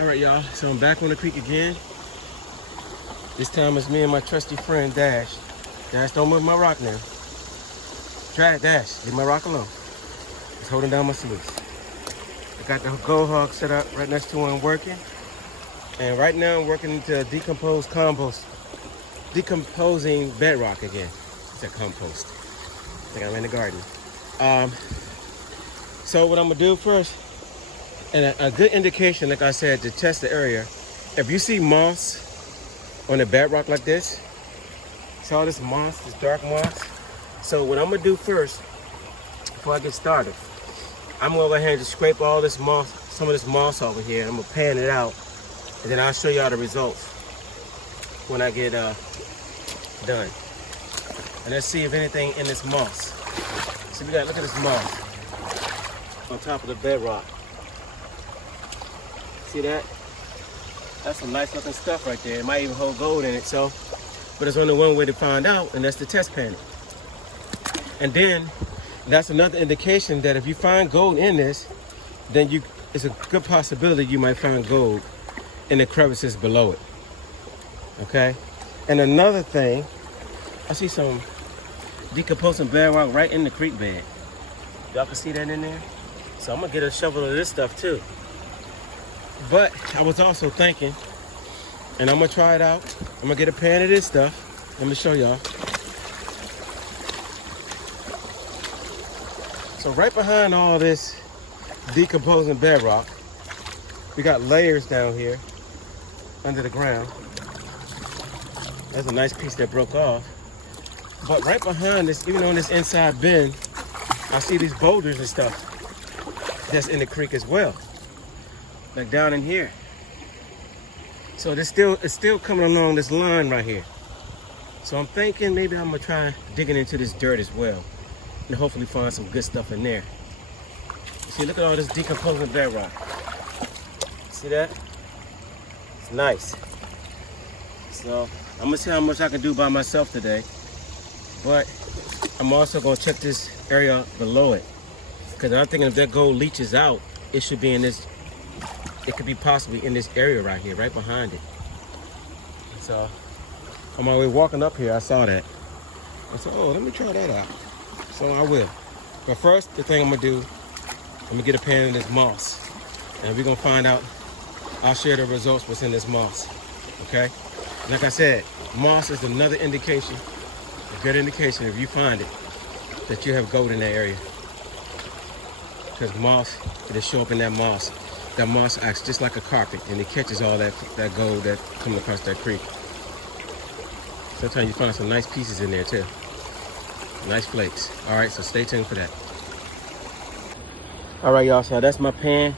All right, y'all, so I'm back on the creek again. This time it's me and my trusty friend Dash. Dash, don't move my rock now. Try it, Dash, leave my rock alone. It's holding down my sluice. I got the gold hog set up right next to where I'm working. And right now I'm working into decomposing bedrock again. It's a compost. I think I'm in the garden. So what I'm gonna do first, and a good indication, like I said, to test the area, if you see moss on the bedrock like this, see all this moss, this dark moss? So what I'm gonna do first, before I get started, I'm gonna go ahead and just scrape all this moss, some of this moss over here. I'm gonna pan it out, and then I'll show y'all the results when I get done. And let's see if anything in this moss. So we got, look at this moss on top of the bedrock. See that? That's some nice looking stuff right there. It might even hold gold in it, so, but there's only one way to find out, and that's the test pan. And then that's another indication that if you find gold in this, then it's a good possibility you might find gold in the crevices below it. Okay? And another thing, I see some decomposing bedrock right in the creek bed. Y'all can see that in there? So I'm gonna get a shovel of this stuff too. But I was also thinking, and I'm gonna try it out. I'm gonna get a pan of this stuff. Let me show y'all. So right behind all this decomposing bedrock, we got layers down here under the ground. That's a nice piece that broke off. But right behind this, even on this inside bin, I see these boulders and stuff that's in the creek as well. Like down in here. So it's still coming along this line right here. So I'm thinking maybe I'm gonna try digging into this dirt as well, and hopefully find some good stuff in there. See, look at all this decomposing bedrock. See that? It's nice. So I'm gonna see how much I can do by myself today, but I'm also gonna check this area below it, because I'm thinking if that gold leaches out, it should be in this. It could be possibly in this area right here, right behind it. So on my way walking up here, I saw that. I said, oh, let me try that out. So I will. But first, the thing I'm gonna do, I'm gonna get a pan of this moss. And we're gonna find out, I'll share the results what's in this moss, okay? Like I said, moss is another indication, a good indication if you find it, that you have gold in that area. Because moss, it'll show up in that moss. That moss acts just like a carpet, and it catches all that gold that comes across that creek. Sometimes you find some nice pieces in there too. Nice flakes. All right, so stay tuned for that. All right, y'all, so that's my pan.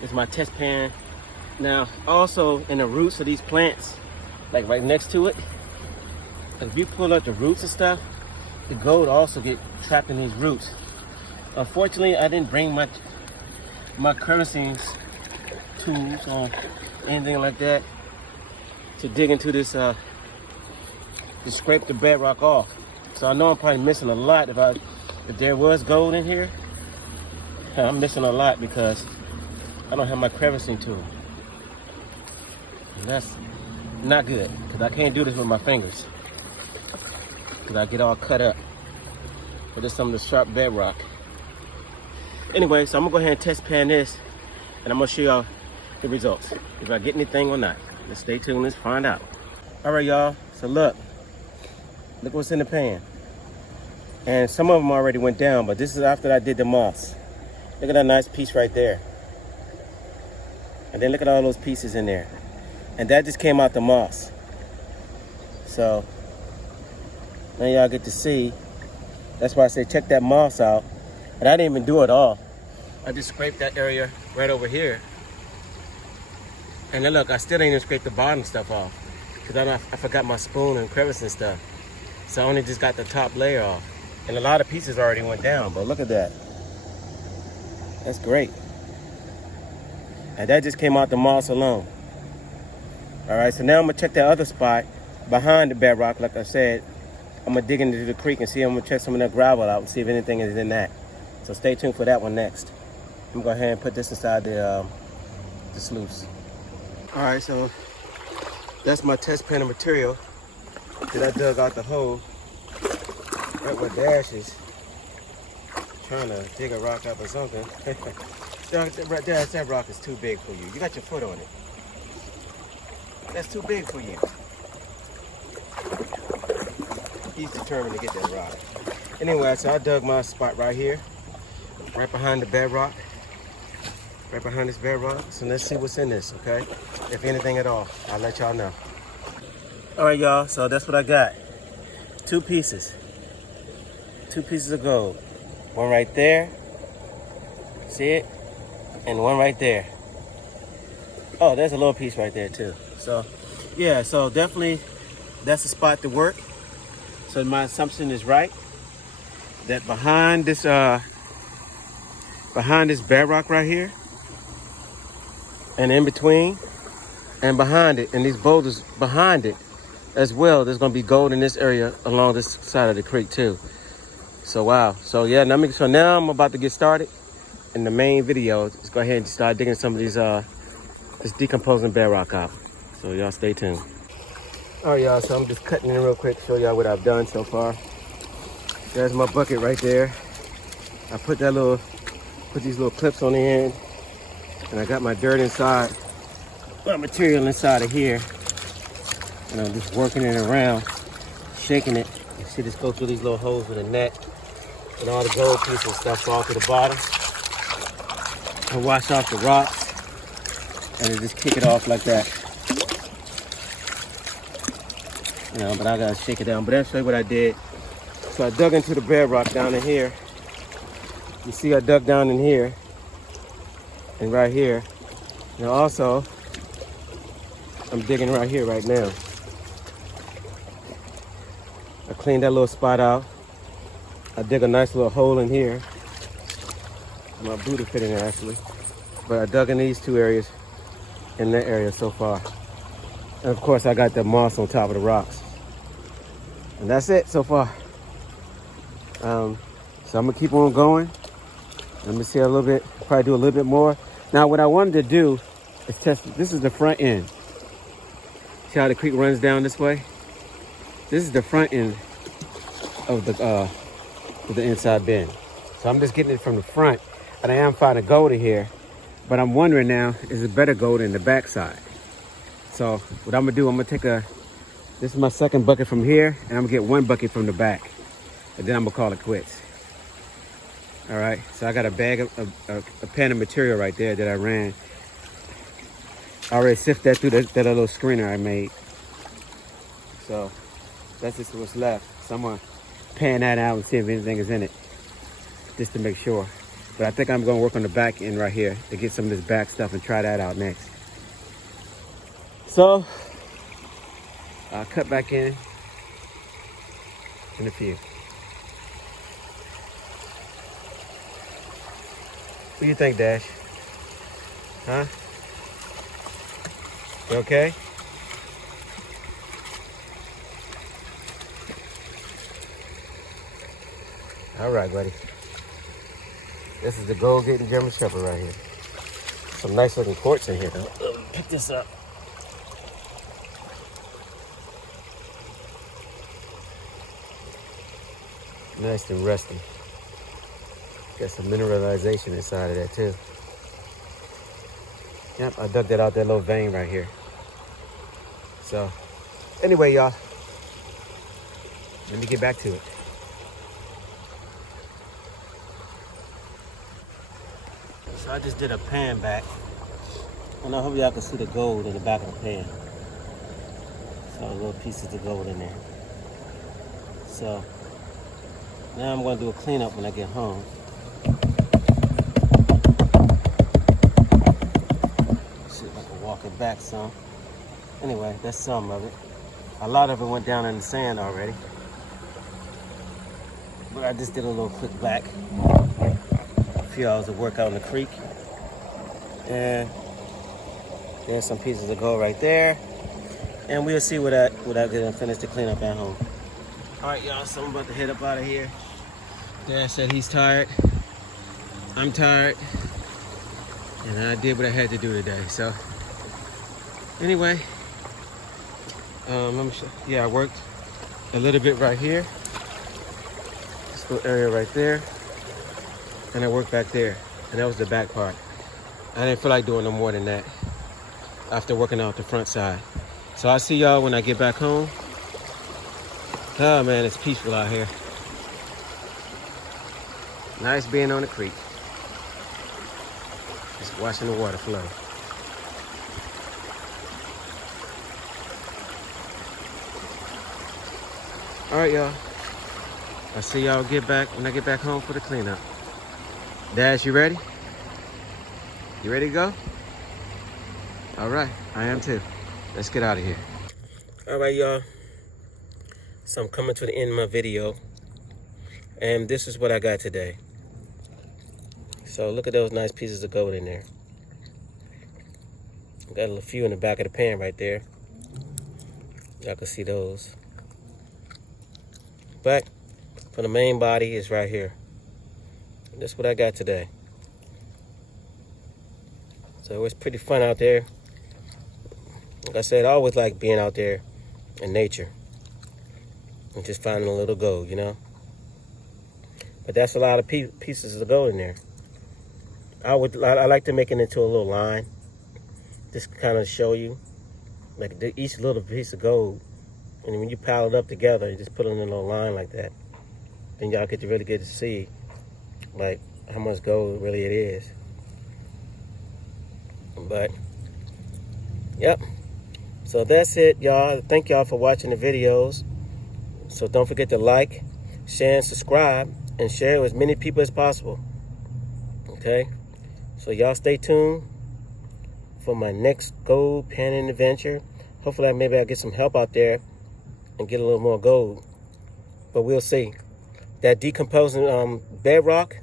It's my test pan. Now, also in the roots of these plants, like right next to it, if you pull up the roots and stuff, the gold also get trapped in these roots. Unfortunately, I didn't bring my crevices tools or anything like that to dig into this, to scrape the bedrock off. So I know I'm probably missing a lot. If there was gold in here, I'm missing a lot because I don't have my crevicing tool. And that's not good, because I can't do this with my fingers, because I get all cut up. But there's some of the sharp bedrock. Anyway, so I'm gonna go ahead and test pan this, and I'm gonna show y'all the results, if I get anything or not. Let's stay tuned, let's find out. All right, y'all, so look what's in the pan. And some of them already went down, but this is after I did the moss. Look at that nice piece right there. And then look at all those pieces in there. And that just came out the moss. So now y'all get to see. That's why I say check that moss out. And I didn't even do it all. I just scraped that area right over here. And then look, I still didn't even scrape the bottom stuff off, because I forgot my spoon and crevice and stuff. So I only just got the top layer off. And a lot of pieces already went down, but look at that. That's great. And that just came out the moss alone. All right, so now I'm gonna check that other spot behind the bedrock. Like I said, I'm gonna dig into the creek and see, I'm gonna check some of that gravel out and see if anything is in that. So stay tuned for that one next. I'm gonna go ahead and put this inside the the sluice. All right, so that's my test pan of material that I dug out the hole right where Dash is trying to dig a rock up or something. Dash, that rock is too big for you. You got your foot on it. That's too big for you. He's determined to get that rock. Anyway, so I dug my spot right here, right behind the bedrock, right behind this bedrock. So let's see what's in this, okay? If anything at all, I'll let y'all know. All right, y'all, so that's what I got. Two pieces of gold. One right there, see it? And one right there. Oh, there's a little piece right there too. So, yeah, so definitely that's the spot to work. So my assumption is right, that behind this bedrock right here, and in between, and behind it, and these boulders behind it as well, there's gonna be gold in this area along this side of the creek too. So wow, so yeah, so now I'm about to get started in the main video. Let's go ahead and start digging some of these this decomposing bedrock out. So y'all stay tuned. All right, y'all, so I'm just cutting in real quick, show y'all what I've done so far. There's my bucket right there. I put these little clips on the end, and I got my dirt inside, my material inside of here, and I'm just working it around, shaking it. You see this go through these little holes with a net, and all the gold pieces and stuff fall to the bottom. I wash off the rocks, and then just kick it off like that. You know, but I gotta shake it down. But I'll show you what I did. So I dug into the bedrock down in here. You see I dug down in here and right here. And also, I'm digging right here right now. I cleaned that little spot out. I dig a nice little hole in here. My boot will fit in there actually. But I dug in these two areas, in that area so far. And of course I got the moss on top of the rocks. And that's it so far. So I'm gonna keep on going. Let me see a little bit, probably do a little bit more. Now what I wanted to do is test, this is the front end. See how the creek runs down this way? This is the front end of the inside bend. So I'm just getting it from the front, and I am finding gold in here, but I'm wondering now, is it better gold in the back side? So what I'm gonna do, I'm gonna take this is my second bucket from here, and I'm gonna get one bucket from the back, and then I'm gonna call it quits. All right, so I got a bag of a pan of material right there that I ran. I already sifted that through that little screener I made. So that's just what's left. So I'm gonna pan that out and see if anything is in it, just to make sure. But I think I'm gonna work on the back end right here to get some of this back stuff and try that out next. So I'll cut back in a few. What do you think, Dash? Huh? You okay? All right, buddy. This is the gold-getting German Shepherd right here. Some nice looking quartz in here, though. Let me pick this up. Nice and rusty. Got some mineralization inside of that too. Yep, I dug that out that little vein right here. So, anyway, y'all, let me get back to it. So I just did a pan back, and I hope y'all can see the gold in the back of the pan. So little pieces of gold in there. So now I'm going to do a cleanup when I get home. See if I can walk it back some. Anyway, that's some of it. A lot of it went down in the sand already. But I just did a little quick back. A few hours of work out in the creek. And there's some pieces of gold right there. And we'll see what I get and finish the cleanup at home. All right, y'all, so I'm about to head up out of here. Dad said he's tired. I'm tired. And I did what I had to do today. So anyway, let me show. Yeah, I worked a little bit right here. This little area right there. And I worked back there. And that was the back part. I didn't feel like doing no more than that after working out the front side. So I'll see y'all when I get back home. Oh man, it's peaceful out here. Nice being on the creek. Just watching the water flow. All right, y'all. I'll see y'all when I get back home for the cleanup. Dad, you ready? You ready to go? All right, I am too. Let's get out of here. All right, y'all. So I'm coming to the end of my video. And this is what I got today. So look at those nice pieces of gold in there. Got a few in the back of the pan right there. Y'all can see those. But for the main body is right here. That's what I got today. So it's pretty fun out there. Like I said, I always like being out there in nature and just finding a little gold, you know. But that's a lot of pieces of gold in there. I like to make it into a little line, just kind of show you, like each little piece of gold. And when you pile it up together, you just put it in a little line like that. Then y'all really get to see, like, how much gold really it is. But, yep. So that's it, y'all. Thank y'all for watching the videos. So don't forget to like, share, and subscribe, and share it with as many people as possible. Okay? So y'all stay tuned for my next gold panning adventure. Hopefully maybe I'll get some help out there and get a little more gold. But we'll see. That decomposing bedrock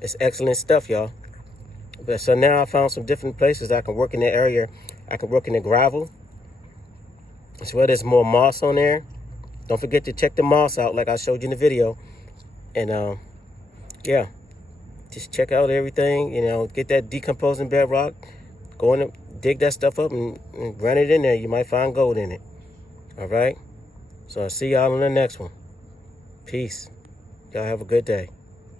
is excellent stuff, y'all. But so now I found some different places I can work in the area. I can work in the gravel. As well, there's more moss on there. Don't forget to check the moss out like I showed you in the video. And yeah, just check out everything, you know, get that decomposing bedrock, go in and dig that stuff up and run it in there. You might find gold in it. All right? So I'll see y'all on the next one. Peace. Y'all have a good day.